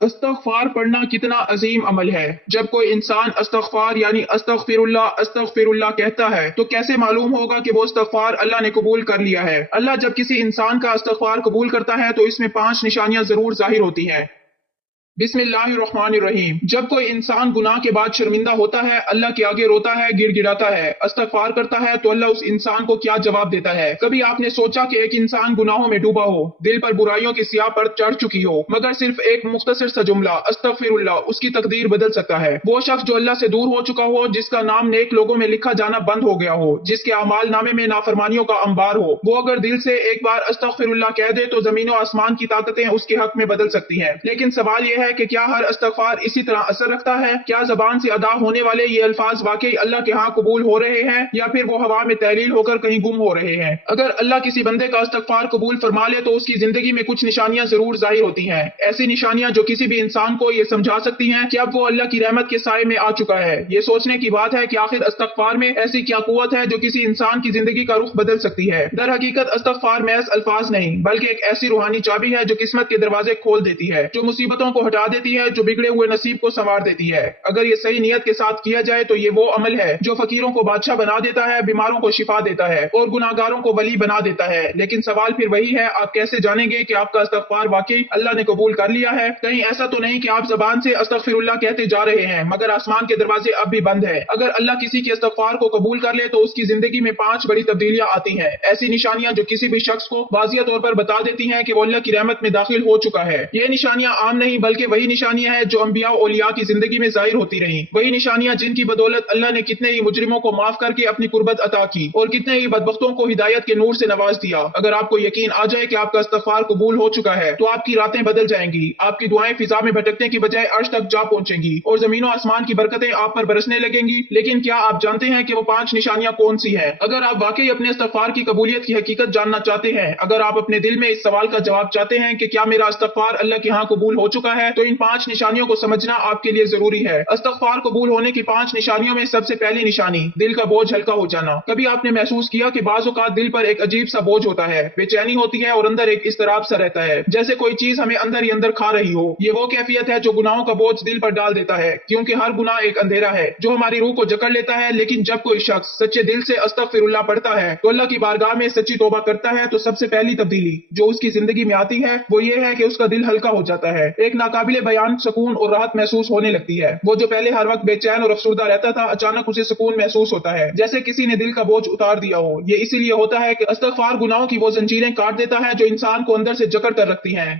استغفار پڑھنا کتنا عظیم عمل ہے۔ جب کوئی انسان استغفار یعنی استغفر اللہ کہتا ہے تو کیسے معلوم ہوگا کہ وہ استغفار اللہ نے قبول کر لیا ہے؟ اللہ جب کسی انسان کا استغفار قبول کرتا ہے تو اس میں 5 نشانیاں ضرور ظاہر ہوتی ہیں۔ بسم اللہ الرحمن الرحیم۔ جب کوئی انسان گناہ کے بعد شرمندہ ہوتا ہے، اللہ کے آگے روتا ہے، گڑ گڑاتا ہے، استغفار کرتا ہے تو اللہ اس انسان کو کیا جواب دیتا ہے؟ کبھی آپ نے سوچا کہ ایک انسان گناہوں میں ڈوبا ہو، دل پر برائیوں کی سیاہ پر چڑھ چکی ہو، مگر صرف ایک مختصر سا جملہ استغفر اللہ اس کی تقدیر بدل سکتا ہے؟ وہ شخص جو اللہ سے دور ہو چکا ہو، جس کا نام نیک لوگوں میں لکھا جانا بند ہو گیا ہو، جس کے اعمال نامے میں نافرمانیوں کا انبار ہو، وہ اگر دل سے ایک بار استغفر اللہ کہہ دے تو زمین و آسمان کی طاقتیں اس کے حق میں بدل سکتی ہیں۔ لیکن سوال یہ ہے کہ کیا ہر استغفار اسی طرح اثر رکھتا ہے؟ کیا زبان سے ادا ہونے والے یہ الفاظ واقعی اللہ کے ہاں قبول ہو رہے ہیں یا پھر وہ ہوا میں تحلیل ہو کر کہیں گم ہو رہے ہیں؟ اگر اللہ کسی بندے کا استغفار قبول فرما لے تو اس کی زندگی میں کچھ نشانیاں ضرور ظاہر ہوتی ہیں، ایسی نشانیاں جو کسی بھی انسان کو یہ سمجھا سکتی ہیں کہ اب وہ اللہ کی رحمت کے سائے میں آ چکا ہے۔ یہ سوچنے کی بات ہے کہ آخر استغفار میں ایسی کیا قوت ہے جو کسی انسان کی زندگی کا رخ بدل سکتی ہے۔ در حقیقت استغفار محض الفاظ نہیں بلکہ ایک ایسی روحانی چابی ہے جو قسمت کے دروازے کھول دیتی ہے، جو مصیبتوں کو ہٹا دیتی ہے، جو بگڑے ہوئے نصیب کو سنوار دیتی ہے۔ اگر یہ صحیح نیت کے ساتھ کیا جائے تو یہ وہ عمل ہے جو فقیروں کو بادشاہ بنا دیتا ہے، بیماروں کو شفا دیتا ہے اور گناہگاروں کو ولی بنا دیتا ہے۔ لیکن سوال پھر وہی ہے، آپ کیسے جانیں گے کہ آپ کا استغفار واقعی اللہ نے قبول کر لیا ہے؟ کہیں ایسا تو نہیں کہ آپ زبان سے استغفر اللہ کہتے جا رہے ہیں مگر آسمان کے دروازے اب بھی بند ہیں؟ اگر اللہ کسی کے استغفار کو قبول کر لے تو اس کی زندگی میں 5 بڑی تبدیلیاں آتی ہیں، ایسی نشانیاں جو کسی بھی شخص کو واضح طور پر بتا دیتی ہیں کہ وہ اللہ کی رحمت میں داخل ہو چکا ہے۔ یہ نشانیاں عام نہیں بلکہ وہی نشانیاں ہیں جو انبیاء و اولیاء کی زندگی میں ظاہر ہوتی رہیں، وہی نشانیاں جن کی بدولت اللہ نے کتنے ہی مجرموں کو معاف کر کے اپنی قربت عطا کی اور کتنے ہی بدبختوں کو ہدایت کے نور سے نواز دیا۔ اگر آپ کو یقین آ جائے کہ آپ کا استغفار قبول ہو چکا ہے تو آپ کی راتیں بدل جائیں گی، آپ کی دعائیں فضا میں بھٹکنے کی بجائے عرش تک جا پہنچیں گی اور زمین و آسمان کی برکتیں آپ پر برسنے لگیں گی۔ لیکن کیا آپ جانتے ہیں کہ وہ 5 نشانیاں کون سی ہیں؟ اگر آپ واقعی اپنے استغفار کی قبولیت کی حقیقت جاننا چاہتے ہیں، اگر آپ اپنے دل میں اس سوال کا جواب چاہتے ہیں کہ کیا میرا استغفار اللہ کے ہاں قبول ہو چکا ہے، تو ان 5 نشانیوں کو سمجھنا آپ کے لیے ضروری ہے۔ استغفار قبول ہونے کی 5 نشانیوں میں سب سے پہلی نشانی دل کا بوجھ ہلکا ہو جانا۔ کبھی آپ نے محسوس کیا کہ بعض اوقات دل پر ایک عجیب سا بوجھ ہوتا ہے، بے چینی ہوتی ہے اور اندر ایک اضطراب سا رہتا ہے، جیسے کوئی چیز ہمیں اندر ہی اندر کھا رہی ہو۔ یہ وہ کیفیت ہے جو گناہوں کا بوجھ دل پر ڈال دیتا ہے، کیونکہ ہر گناہ ایک اندھیرا ہے جو ہماری روح کو جکڑ لیتا ہے۔ لیکن جب کوئی شخص سچے دل سے استغفر اللہ پڑھتا ہے تو اللہ کی بارگاہ میں سچی توبہ کرتا ہے تو سب سے پہلی تبدیلی جو اس کی زندگی میں آتی ہے وہ یہ ہے کہ اس کا دل ہلکا ہو جاتا ہے، ایک ناقابل بیان سکون اور راحت محسوس ہونے لگتی ہے۔ وہ جو پہلے ہر وقت بے چین اور افسردہ رہتا تھا، اچانک اسے سکون محسوس ہوتا ہے، جیسے کسی نے دل کا بوجھ اتار دیا ہو۔ یہ اسی لیے ہوتا ہے کہ استغفار گناہوں کی وہ زنجیریں کاٹ دیتا ہے جو انسان کو اندر سے جکڑ کر رکھتی ہیں۔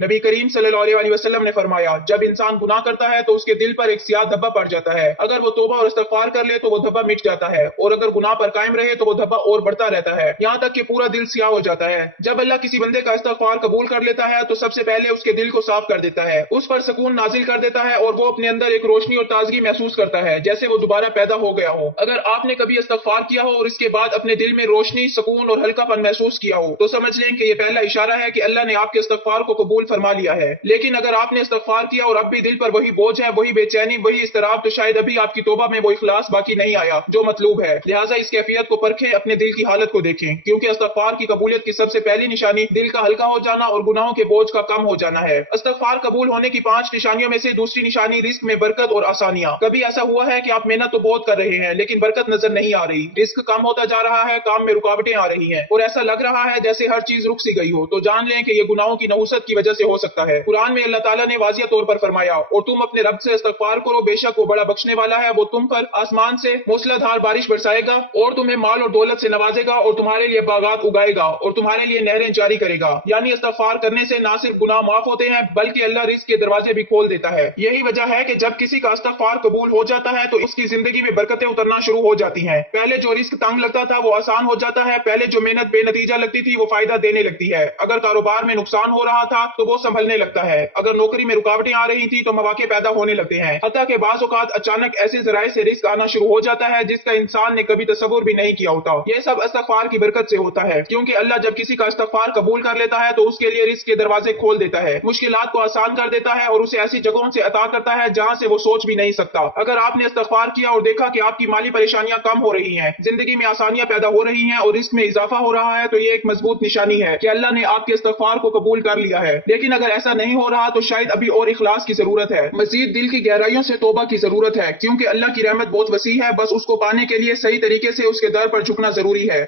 نبی کریم صلی اللہ علیہ وسلم نے فرمایا، جب انسان گناہ کرتا ہے تو اس کے دل پر ایک سیاہ دھبا پڑ جاتا ہے، اگر وہ توبہ اور استغفار کر لے تو وہ دھبا مٹ جاتا ہے، اور اگر گناہ پر قائم رہے تو وہ دھبا اور بڑھتا رہتا ہے، یہاں تک کہ پورا دل سیاہ ہو جاتا ہے۔ جب اللہ کسی بندے کا استغفار قبول کر لیتا ہے تو سب سے پہلے اس کے دل کو صاف کر دیتا ہے، اس پر سکون نازل کر دیتا ہے اور وہ اپنے اندر ایک روشنی اور تازگی محسوس کرتا ہے جیسے وہ دوبارہ پیدا ہو گیا ہو۔ اگر آپ نے کبھی استغفار کیا ہو اور اس کے بعد اپنے دل میں روشنی، سکون اور ہلکا پن محسوس کیا ہو تو سمجھ لیں کہ یہ پہلا اشارہ ہے کہ اللہ نے آپ کے استغفار کو قبول فرما لیا ہے۔ لیکن اگر آپ نے استغفار کیا اور اب بھی دل پر وہی بوجھ ہے، وہی بے چینی، وہی اضطراب، تو شاید ابھی آپ کی توبہ میں وہ اخلاص باقی نہیں آیا جو مطلوب ہے۔ لہٰذا اس کیفیت کو پرکھیں، اپنے دل کی حالت کو دیکھیں، کیونکہ استغفار کی قبولیت کی سب سے پہلی نشانی دل کا ہلکا ہو جانا اور گناہوں کے بوجھ کا کم ہو جانا ہے۔ استغفار قبول ہونے کی 5 نشانیوں میں سے دوسری نشانی رزق میں برکت اور آسانیاں۔ کبھی ایسا ہوا ہے کہ آپ محنت تو بہت کر رہے ہیں لیکن برکت نظر نہیں آ رہی، رزق کم ہوتا جا رہا ہے، کام میں رکاوٹیں آ رہی ہیں اور ایسا لگ رہا ہے جیسے ہر چیز رک سی گئی ہو، تو جان لیں کہ یہ گناہوں کی نحوست کی وجہ سے ہو سکتا ہے۔ قرآن میں اللہ تعالیٰ نے واضح طور پر فرمایا، اور تم اپنے رب سے استغفار کرو، بے شک وہ بڑا بخشنے والا ہے، وہ تم پر آسمان سے موسلا دھار بارش برسائے گا اور تمہیں مال اور دولت سے نوازے گا اور تمہارے لیے باغات اگائے گا اور تمہارے لیے نہریں جاری کرے گا۔ یعنی استغفار کرنے سے نہ صرف گناہ معاف ہوتے ہیں بلکہ اللہ رزق کے دروازے بھی کھول دیتا ہے۔ یہی وجہ ہے کہ جب کسی کا استغفار قبول ہو جاتا ہے تو اس کی زندگی میں برکتیں اترنا شروع ہو جاتی ہیں۔ پہلے جو رزق تنگ لگتا تھا وہ آسان ہو جاتا ہے، پہلے جو محنت بے نتیجہ لگتی تھی وہ فائدہ دینے لگتی ہے، اگر کاروبار میں نقصان ہو رہا تھا تو وہ سنبھلنے لگتا ہے، اگر نوکری میں رکاوٹیں آ رہی تھی تو مواقع پیدا ہونے لگتے ہیں، حتیٰ کہ بعض اوقات اچانک ایسے ذرائع سے رزق آنا شروع ہو جاتا ہے جس کا انسان نے کبھی تصور بھی نہیں کیا ہوتا۔ یہ سب استغفار کی برکت سے ہوتا ہے، کیونکہ اللہ جب کسی کا استغفار قبول کر لیتا ہے تو اس کے لیے رزق کے دروازے کھول دیتا ہے، مشکلات کو آسان کر دیتا ہے اور اسے ایسی جگہوں سے عطا کرتا ہے جہاں سے وہ سوچ بھی نہیں سکتا۔ اگر آپ نے استغفار کیا اور دیکھا کہ آپ کی مالی پریشانیاں کم ہو رہی ہیں، زندگی میں آسانیاں پیدا ہو رہی ہیں اور رزق میں اضافہ ہو رہا ہے تو یہ ایک مضبوط نشانی ہے کہ اللہ نے آپ کے استغفار کو قبول کر لیا ہے۔ لیکن اگر ایسا نہیں ہو رہا تو شاید ابھی اور اخلاص کی ضرورت ہے، مزید دل کی گہرائیوں سے توبہ کی ضرورت ہے، کیونکہ اللہ کی رحمت بہت وسیع ہے، بس اس کو پانے کے لیے صحیح طریقے سے اس کے در پر جھکنا ضروری ہے۔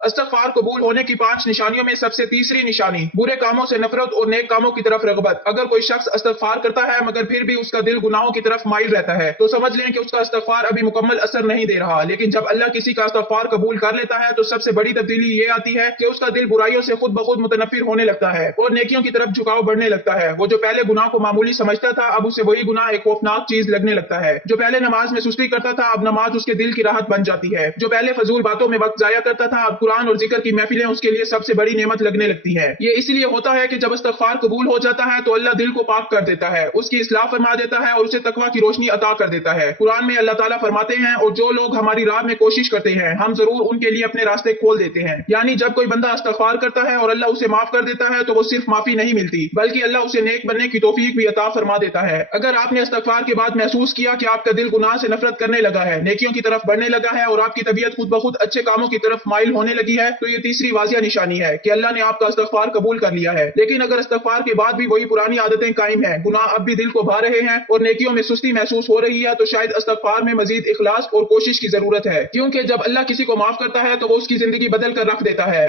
استغفار قبول ہونے کی 5 نشانیوں میں سب سے تیسری نشانی برے کاموں سے نفرت اور نیک کاموں کی طرف رغبت۔ اگر کوئی شخص استغفار کرتا ہے مگر پھر بھی اس کا دل گناہوں کی طرف مائل رہتا ہے تو سمجھ لیں کہ اس کا استغفار ابھی مکمل اثر نہیں دے رہا، لیکن جب اللہ کسی کا استغفار قبول کر لیتا ہے تو سب سے بڑی تبدیلی یہ آتی ہے کہ اس کا دل برائیوں سے خود بخود متنفر ہونے لگتا ہے اور نیکیوں کی طرف جھکاؤ بڑھنے لگتا ہے۔ وہ جو پہلے گناہ کو معمولی سمجھتا تھا اب اسے وہی گناہ ایک خوفناک چیز لگنے لگتا ہے۔ جو پہلے نماز میں سستی کرتا تھا اب نماز اس کے دل کی راحت بن جاتی ہے۔ جو پہلے فضول باتوں میں وقت ضائع کرتا تھا اب قرآن اور ذکر کی محفلیں اس کے لیے سب سے بڑی نعمت لگنے لگتی ہے۔ یہ اس لیے ہوتا ہے کہ جب استغفار قبول ہو جاتا ہے تو اللہ دل کو پاک کر دیتا ہے، اس کی اصلاح فرما دیتا ہے اور اسے تقویٰ کی روشنی عطا کر دیتا ہے۔ قرآن میں اللہ تعالیٰ فرماتے ہیں اور جو لوگ ہماری راہ میں کوشش کرتے ہیں ہم ضرور ان کے لیے اپنے راستے کھول دیتے ہیں۔ یعنی جب کوئی بندہ استغفار کرتا ہے اور اللہ اسے معاف کر دیتا ہے تو وہ صرف معافی نہیں ملتی بلکہ اللہ اسے نیک بننے کی توفیق بھی عطا فرما دیتا ہے۔ اگر آپ نے استغفار کے بعد محسوس کیا کہ آپ کا دل گناہ سے نفرت کرنے لگا ہے، نیکیوں کی طرف بڑھنے لگا ہے اور آپ کی طبیعت خود بخود اچھے کاموں کی طرف مائل ہونے لگی ہے تو یہ تیسری واضح نشانی ہے کہ اللہ نے آپ کا استغفار قبول کر لیا ہے۔ لیکن اگر استغفار کے بعد بھی وہی پرانی عادتیں قائم ہیں، گناہ اب بھی دل کو بھا رہے ہیں اور نیکیوں میں سستی محسوس ہو رہی ہے تو شاید استغفار میں مزید اخلاص اور کوشش کی ضرورت ہے، کیونکہ جب اللہ کسی کو معاف کرتا ہے تو وہ اس کی زندگی بدل کر رکھ دیتا ہے۔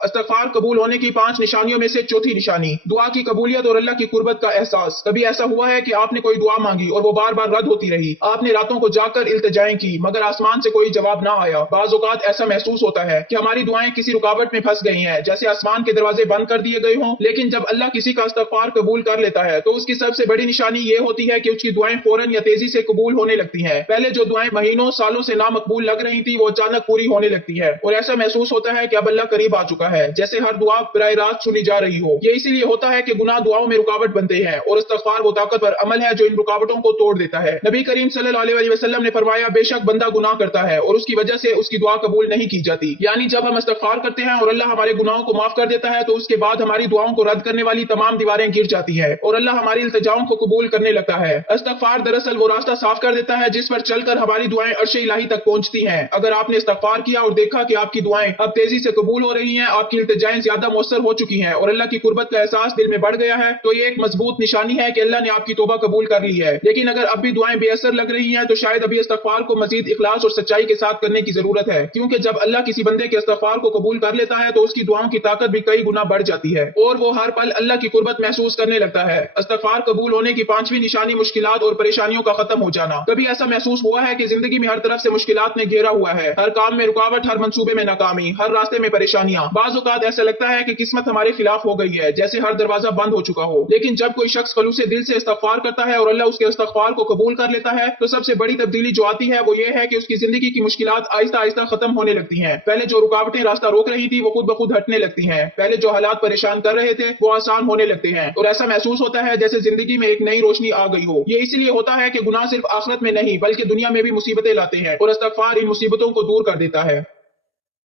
استغفار قبول ہونے کی 5 نشانیوں میں سے چوتھی نشانی دعا کی قبولیت اور اللہ کی قربت کا احساس۔ کبھی ایسا ہوا ہے کہ آپ نے کوئی دعا مانگی اور وہ بار بار رد ہوتی رہی، آپ نے راتوں کو جاگ کر التجائیں کی مگر آسمان سے کوئی جواب نہ آیا۔ بعض اوقات ایسا محسوس ہوتا ہے کہ ہماری دعائیں کسی رکاوٹ میں پھنس گئی ہیں، جیسے آسمان کے دروازے بند کر دیے گئے ہوں۔ لیکن جب اللہ کسی کا استغفار قبول کر لیتا ہے تو اس کی سب سے بڑی نشانی یہ ہوتی ہے کہ اس کی دعائیں فوراً یا تیزی سے قبول ہونے لگتی ہیں۔ پہلے جو دعائیں مہینوں سالوں سے نامقبول لگ رہی تھی وہ اچانک پوری ہونے لگتی ہے اور ایسا محسوس ہوتا ہے کہ اب اللہ قریب آ چکا ہے، جیسے ہر دعا براہ راست سنی جا رہی ہو۔ یہ اسی لیے ہوتا ہے کہ گناہ دعاؤں میں رکاوٹ بنتے ہیں اور استغفار وہ طاقتور عمل ہے جو ان رکاوٹوں کو توڑ دیتا ہے۔ نبی کریم صلی اللہ علیہ وسلم نے فرمایا بے شک بندہ گناہ کرتا ہے اور اس کی وجہ سے اس کی دعا قبول نہیں کی جاتی، یعنی جب ہم استغفار کرتے ہیں اور اللہ ہمارے گناہوں کو معاف کر دیتا ہے تو اس کے بعد ہماری دعاؤں کو رد کرنے والی تمام دیواریں گر جاتی ہیں اور اللہ ہماری التجاؤں کو قبول کرنے لگتا ہے۔ استغفار دراصل وہ راستہ صاف کر دیتا ہے جس پر چل کر ہماری دعائیں عرش الہی تک پہنچتی ہیں۔ اگر آپ نے استغفار کیا اور دیکھا کہ آپ کی دعائیں اب تیزی سے قبول ہو رہی ہیں، آپ کی التجائیں زیادہ مؤثر ہو چکی ہیں اور اللہ کی قربت کا احساس دل میں بڑھ گیا ہے تو یہ ایک مضبوط نشانی ہے کہ اللہ نے آپ کی توبہ قبول کر لی ہے۔ لیکن اگر اب بھی دعائیں بے اثر لگ رہی ہیں تو شاید ابھی استغفار کو مزید اخلاص اور سچائی کے ساتھ کرنے کی ضرورت ہے، کیونکہ جب اللہ کسی بندے کے استغفار کو قبول کر لیتا ہے تو اس کی دعاؤں کی طاقت بھی کئی گنا بڑھ جاتی ہے اور وہ ہر پل اللہ کی قربت محسوس کرنے لگتا ہے۔ استغفار قبول ہونے کی 5ویں نشانی مشکلات اور پریشانیوں کا ختم ہو جانا۔ کبھی ایسا محسوس ہوا ہے کہ زندگی میں ہر طرف سے مشکلات نے گھیرا ہوا ہے، ہر کام میں رکاوٹ، ہر منصوبے میں ناکامی، ہر راستے میں پریشانیاں۔ بعض اوقات ایسا لگتا ہے کہ قسمت ہمارے خلاف ہو گئی ہے، جیسے ہر دروازہ بند ہو چکا ہو۔ لیکن جب کوئی شخص خلوص دل سے استغفار کرتا ہے اور اللہ اس کے استغفار کو قبول کر لیتا ہے تو سب سے بڑی تبدیلی جو آتی ہے وہ یہ ہے کہ اس کی زندگی کی مشکلات آہستہ آہستہ ختم ہونے لگتی ہیں۔ پہلے جو رکاوٹیں راستہ روک رہی تھی وہ خود بخود ہٹنے لگتی ہیں، پہلے جو حالات پریشان کر رہے تھے وہ آسان ہونے لگتے ہیں اور ایسا محسوس ہوتا ہے جیسے زندگی میں ایک نئی روشنی آ گئی ہو۔ یہ اسی لیے ہوتا ہے کہ گناہ صرف آخرت میں نہیں بلکہ دنیا میں بھی مصیبتیں لاتے ہیں اور استغفار ان مصیبتوں کو دور کر دیتا ہے۔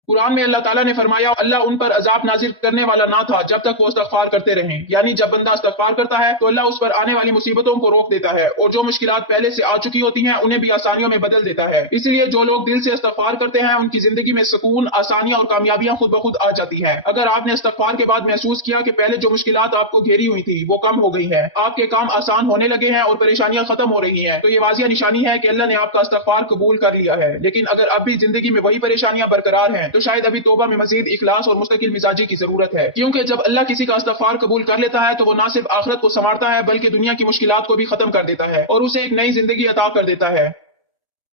قرآن میں اللہ تعالیٰ نے فرمایا اللہ ان پر عذاب نازل کرنے والا نہ تھا جب تک وہ استغفار کرتے رہیں، یعنی جب بندہ استغفار کرتا ہے تو اللہ اس پر آنے والی مصیبتوں کو روک دیتا ہے اور جو مشکلات پہلے سے آ چکی ہوتی ہیں انہیں بھی آسانیوں میں بدل دیتا ہے۔ اس لیے جو لوگ دل سے استغفار کرتے ہیں ان کی زندگی میں سکون، آسانیاں اور کامیابیاں خود بخود آ جاتی ہیں۔ اگر آپ نے استغفار کے بعد محسوس کیا کہ پہلے جو مشکلات آپ کو گھیری ہوئی تھی وہ کم ہو گئی ہیں، آپ کے کام آسان ہونے لگے ہیں اور پریشانیاں ختم ہو رہی ہیں تو یہ واضح نشانی ہے کہ اللہ نے آپ کا استغفار قبول کر لیا ہے۔ لیکن اگر اب بھی زندگی میں وہی پریشانیاں برقرار ہیں تو شاید ابھی توبہ میں مزید اخلاص اور مستقل مزاجی کی ضرورت ہے، کیونکہ جب اللہ کسی کا استغفار قبول کر لیتا ہے تو وہ نہ صرف آخرت کو سنوارتا ہے بلکہ دنیا کی مشکلات کو بھی ختم کر دیتا ہے اور اسے ایک نئی زندگی عطا کر دیتا ہے۔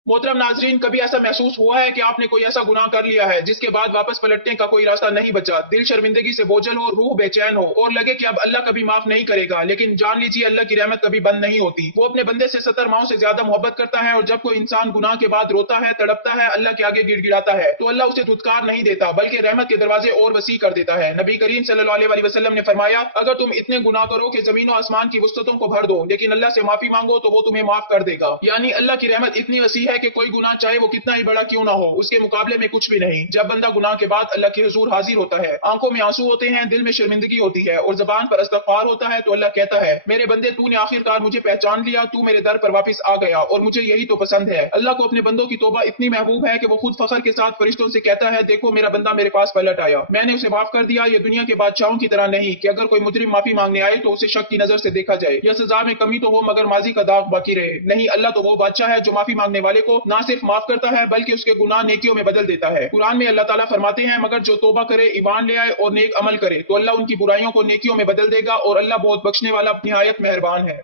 محترم ناظرین، کبھی ایسا محسوس ہوا ہے کہ آپ نے کوئی ایسا گناہ کر لیا ہے جس کے بعد واپس پلٹنے کا کوئی راستہ نہیں بچا، دل شرمندگی سے بوجھل ہو، روح بے چین ہو اور لگے کہ اب اللہ کبھی معاف نہیں کرے گا، لیکن جان لیجیے اللہ کی رحمت کبھی بند نہیں ہوتی۔ وہ اپنے بندے سے 70 ماؤں سے زیادہ محبت کرتا ہے اور جب کوئی انسان گناہ کے بعد روتا ہے، تڑپتا ہے، اللہ کے آگے گڑ گڑاتا ہے تو اللہ اسے دھتکار نہیں دیتا بلکہ رحمت کے دروازے اور وسیع کر دیتا ہے۔ نبی کریم صلی اللہ علیہ وسلم نے فرمایا اگر تم اتنے گناہ کرو کہ زمین و آسمان کی وسعتوں کو بھر دو لیکن اللہ سے معافی مانگو تو وہ تمہیں معاف کر دے گا، یعنی اللہ کی رحمت اتنی وسیع ہے ہے کہ کوئی گناہ چاہے وہ کتنا ہی بڑا کیوں نہ ہو اس کے مقابلے میں کچھ بھی نہیں۔ جب بندہ گناہ کے بعد اللہ کے حضور حاضر ہوتا ہے، آنکھوں میں آنسو ہوتے ہیں، دل میں شرمندگی ہوتی ہے اور زبان پر استغفار ہوتا ہے، تو اللہ کہتا ہے میرے بندے تو نے آخر کار مجھے پہچان لیا، تو میرے در پر واپس آ گیا اور مجھے یہی تو پسند ہے۔ اللہ کو اپنے بندوں کی توبہ اتنی محبوب ہے کہ وہ خود فخر کے ساتھ فرشتوں سے کہتا ہے دیکھو میرا بندہ میرے پاس پلٹ آیا، میں نے اسے معاف کر دیا۔ یہ دنیا کے بادشاہوں کی طرح نہیں کہ اگر کوئی مجرم معافی مانگنے آئے تو اسے شک کی نظر سے دیکھا جائے یا سزا میں کمی تو ہو مگر ماضی کا داغ باقی رہے۔ نہیں، اللہ تو وہ بادشاہ ہے جو معافی مانگنے والے کو نہ صرف معاف کرتا ہے بلکہ اس کے گناہ نیکیوں میں بدل دیتا ہے۔ قرآن میں اللہ تعالیٰ فرماتے ہیں مگر جو توبہ کرے، ایمان لے آئے اور نیک عمل کرے تو اللہ ان کی برائیوں کو نیکیوں میں بدل دے گا اور اللہ بہت بخشنے والا نہایت مہربان ہے۔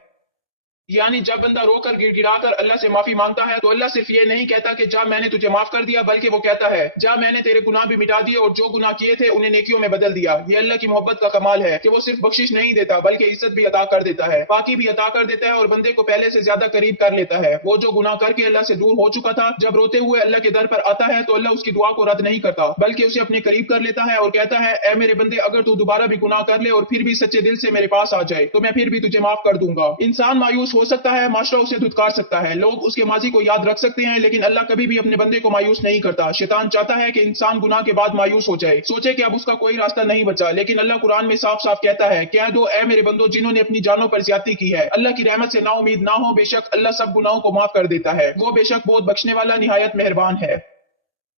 یعنی جب بندہ رو کر گڑ گڑا کر اللہ سے معافی مانگتا ہے تو اللہ صرف یہ نہیں کہتا کہ جا میں نے تجھے معاف کر دیا، بلکہ وہ کہتا ہے جا میں نے تیرے گناہ بھی مٹا دیے اور جو گناہ کیے تھے انہیں نیکیوں میں بدل دیا۔ یہ اللہ کی محبت کا کمال ہے کہ وہ صرف بخشش نہیں دیتا بلکہ عزت بھی عطا کر دیتا ہے، پاکی بھی عطا کر دیتا ہے اور بندے کو پہلے سے زیادہ قریب کر لیتا ہے۔ وہ جو گناہ کر کے اللہ سے دور ہو چکا تھا جب روتے ہوئے اللہ کے در پر آتا ہے تو اللہ اس کی دعا کو رد نہیں کرتا بلکہ اسے اپنے قریب کر لیتا ہے اور کہتا ہے اے میرے بندے اگر تو دوبارہ بھی گناہ کر لے اور پھر بھی سچے دل سے میرے پاس آ جائے تو میں پھر بھی تجھے معاف کر دوں گا۔ انسان مایوس ہو سکتا ہے، معاشرہ اسے دھتکار سکتا ہے، لوگ اس کے ماضی کو یاد رکھ سکتے ہیں، لیکن اللہ کبھی بھی اپنے بندے کو مایوس نہیں کرتا۔ شیطان چاہتا ہے کہ انسان گناہ کے بعد مایوس ہو جائے، سوچے کہ اب اس کا کوئی راستہ نہیں بچا، لیکن اللہ قرآن میں صاف صاف کہتا ہے کہہ دو اے میرے بندو جنہوں نے اپنی جانوں پر زیادتی کی ہے اللہ کی رحمت سے نا امید نہ ہو، بے شک اللہ سب گناہوں کو معاف کر دیتا ہے، وہ بے شک بہت بخشنے والا نہایت مہربان ہے۔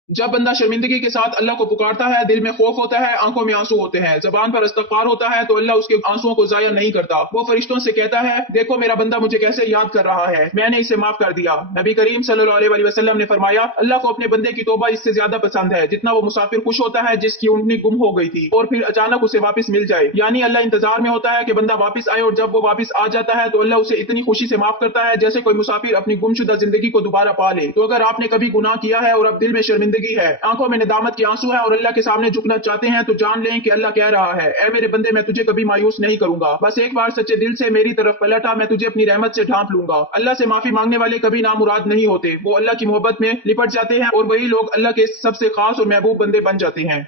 جب بندہ شرمندگی کے ساتھ اللہ کو پکارتا ہے، دل میں خوف ہوتا ہے، آنکھوں میں آنسو ہوتے ہیں، زبان پر استغفار ہوتا ہے تو اللہ اس کے آنسوؤں کو ضائع نہیں کرتا۔ وہ فرشتوں سے کہتا ہے دیکھو میرا بندہ مجھے کیسے یاد کر رہا ہے، میں نے اسے معاف کر دیا۔ نبی کریم صلی اللہ علیہ وسلم نے فرمایا اللہ کو اپنے بندے کی توبہ اس سے زیادہ پسند ہے جتنا وہ مسافر خوش ہوتا ہے جس کی اونٹنی گم ہو گئی تھی اور پھر اچانک اسے واپس مل جائے۔ یعنی اللہ انتظار میں ہوتا ہے کہ بندہ واپس آئے اور جب وہ واپس آ جاتا ہے تو اللہ اسے اتنی خوشی سے معاف کرتا ہے جیسے کوئی مسافر اپنی گمشدہ زندگی کو دوبارہ پا لے۔ تو اگر آپ نے کبھی گناہ کیا ہے اور اب دل میں شرمندگی ہے، آنکھوں میں ندامت کے آنسو ہے اور اللہ کے سامنے جھکنا چاہتے ہیں تو جان لیں کہ اللہ کہہ رہا ہے اے میرے بندے میں تجھے کبھی مایوس نہیں کروں گا، بس ایک بار سچے دل سے میری طرف پلٹا میں تجھے اپنی رحمت سے ڈھانپ لوں گا۔ اللہ سے معافی مانگنے والے کبھی نامراد نہیں ہوتے، وہ اللہ کی محبت میں لپٹ جاتے ہیں اور وہی لوگ اللہ کے سب سے خاص اور محبوب بندے بن جاتے ہیں۔